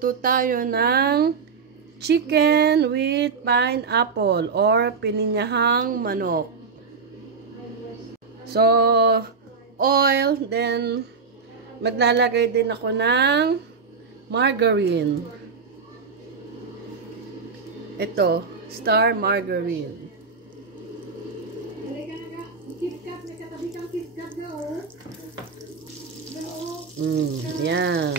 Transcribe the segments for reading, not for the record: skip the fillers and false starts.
Magluluto tayo ng chicken with pineapple or pininyahang manok. So, oil, then maglalagay din ako ng margarine. Ito, Star Margarine. Yan.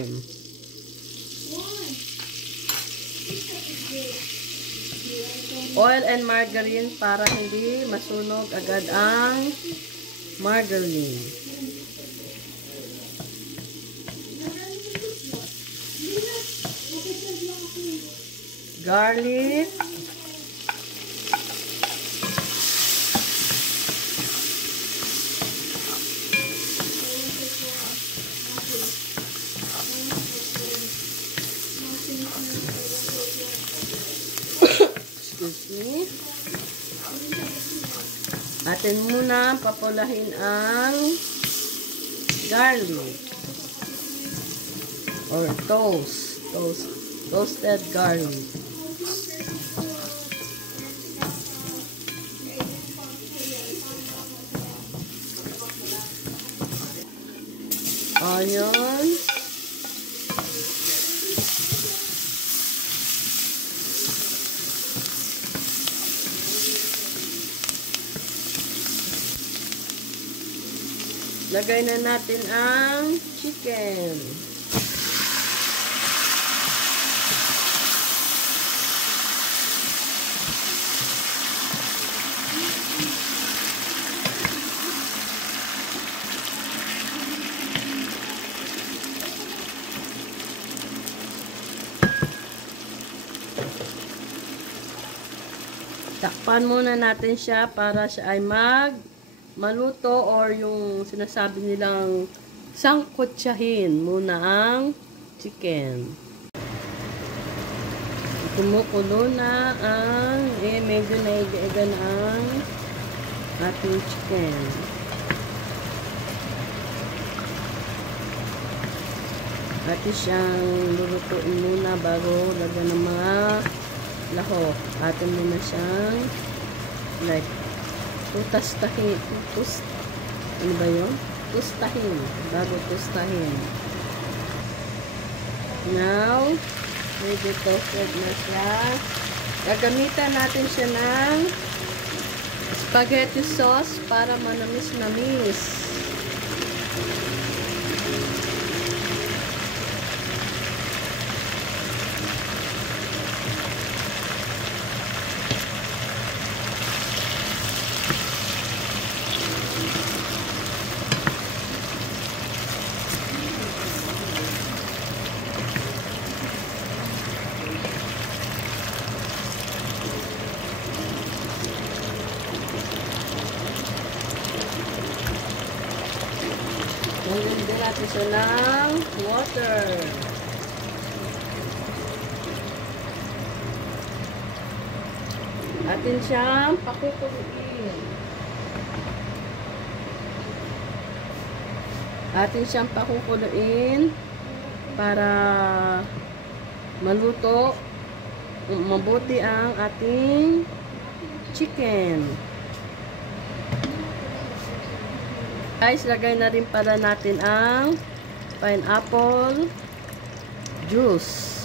Oil and margarine para hindi masunog agad ang margarine. Garlic. Excuse me. Atin muna papulahin ang garlic or toasted garlic. Onion. Lagay na natin ang chicken. Takpan muna natin siya para siya ay maluto or yung sinasabi nilang sangkutsahin muna ang chicken. Kumukulo na ang medyo naiga na ang ating chicken. Atin siyang lulutuin muna bago lagyan ng mga lahok. Atin muna siyang like tustahin. Ano ba yun? Tustahin. Bago tustahin. Now, medyo toasted na siya. Gagamitan natin siya ng spaghetti sauce para manamis-namis. Nalagyan natin siya ng water. Atin siyang pakukuluin. Atin siyang pakukuluin para maluto mabuti ang ating chicken. Guys, lagay na rin pala natin ang pineapple juice.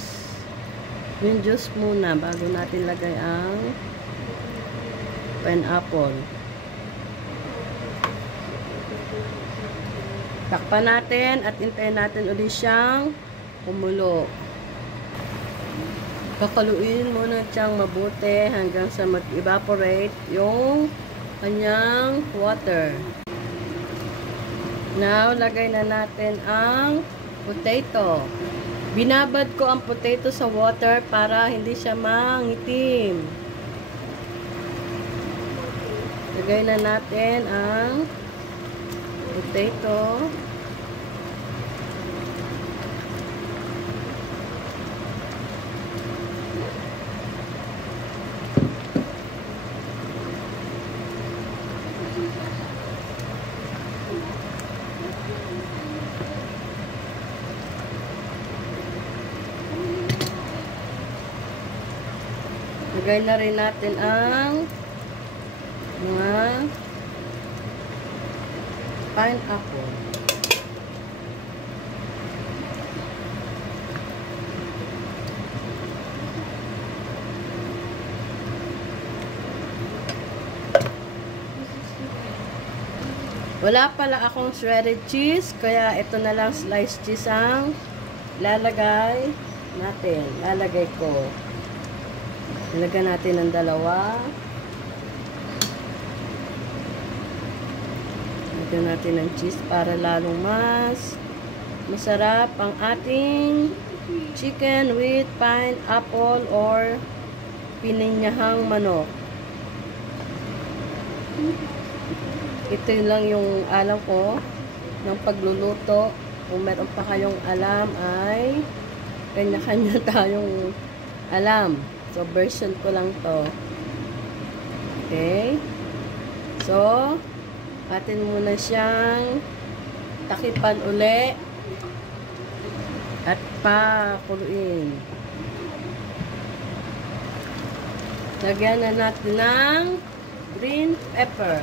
Yung juice muna bago natin lagay ang pineapple. Takpan natin at hintayin natin ulit siyang kumulo. Kakaluin muna siyang mabuti hanggang sa mag-evaporate yung kanyang water. Now, lagay na natin ang potato. Binabad ko ang potato sa water para hindi siya mangitim. Lagay na natin ang potato. Lagay na rin natin ang mga pineapple. Wala pala akong shredded cheese, kaya ito na lang sliced cheese ang lalagay natin. Lalagay ko. Nilagyan natin ng dalawa. Lagyan natin ng cheese para lalong mas masarap ang ating chicken with pineapple or pininyahang manok. Ito lang yung alam ko ng pagluluto. Kung meron pa kayong alam ay kanya-kanya tayong alam. So, version ko lang to. Okay. So, atin muna siyang takipan uli at pakuluin. Lagyan na natin ng green pepper.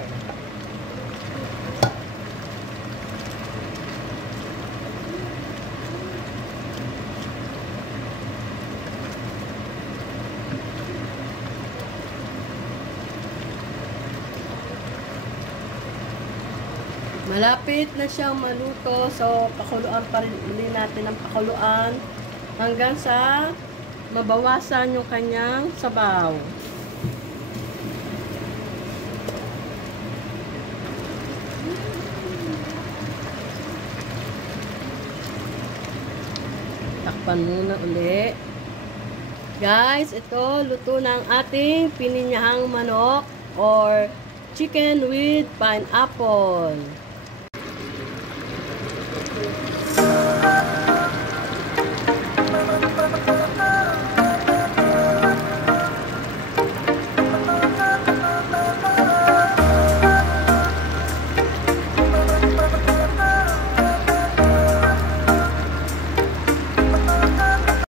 Malapit na siyang maluto, so pakuluan pa rin ulit natin ang pakuluan hanggang sa mabawasan yung kanyang sabaw. Takpan muna ulit. Guys, ito luto na ang ating pininyahang manok or chicken with pineapple.